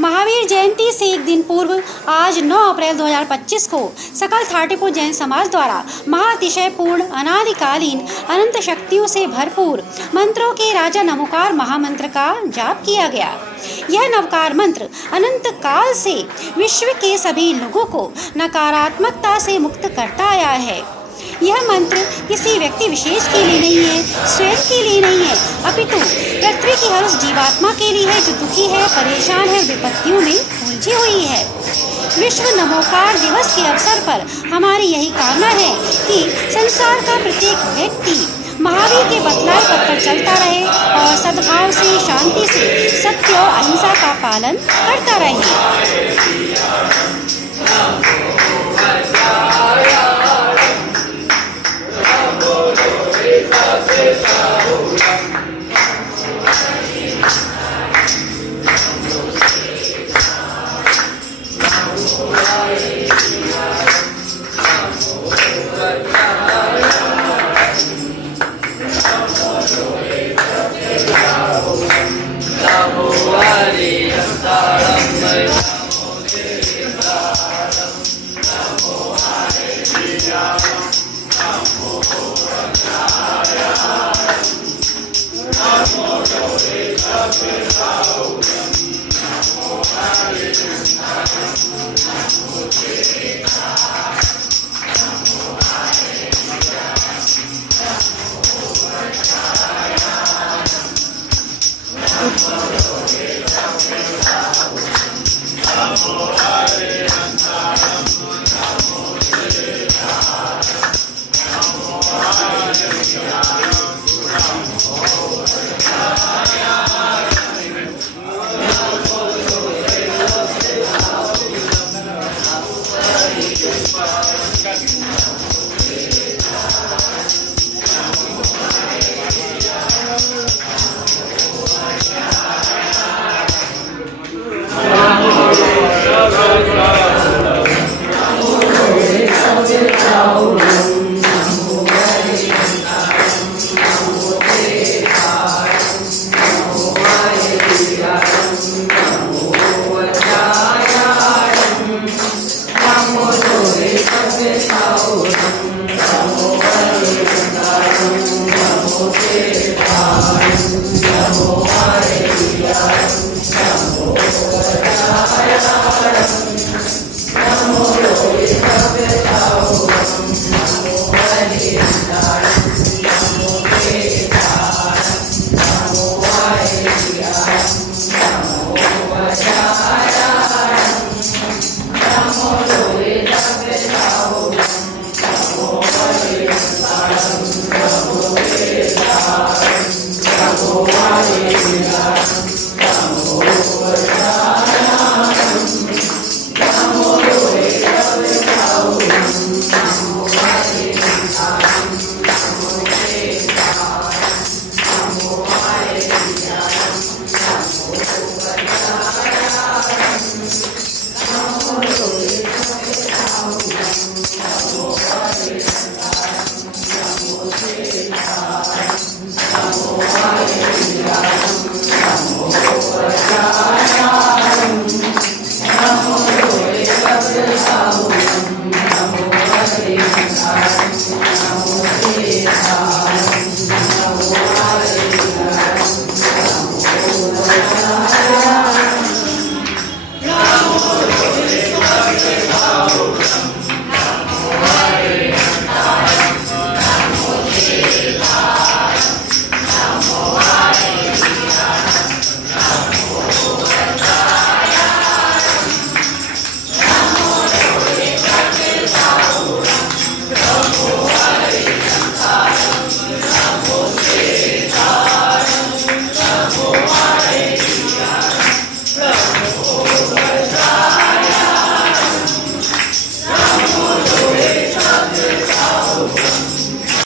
महावीर जयंती से एक दिन पूर्व आज 9 अप्रैल 2025 को सकल थाटीपुर जैन समाज द्वारा महातिशयपूर्ण अनादिकालीन अनंत शक्तियों से भरपूर मंत्रों के राजा नमोकार महामंत्र का जाप किया गया। यह नवकार मंत्र अनंत काल से विश्व के सभी लोगों को नकारात्मकता से मुक्त करता आया है। यह मंत्र किसी व्यक्ति विशेष के लिए नहीं है, स्वयं के लिए नहीं है, अपितु पृथ्वी की हर उस जीवात्मा के लिए है जो दुखी है, परेशान है, विपत्तियों में उलझी हुई है। विश्व नमोकार दिवस के अवसर पर हमारी यही कामना है कि संसार का प्रत्येक व्यक्ति महावीर के बतलाए पथ पर चलता रहे और सद्भाव से, शांति से, सत्य और अहिंसा का पालन करता रहे। Namo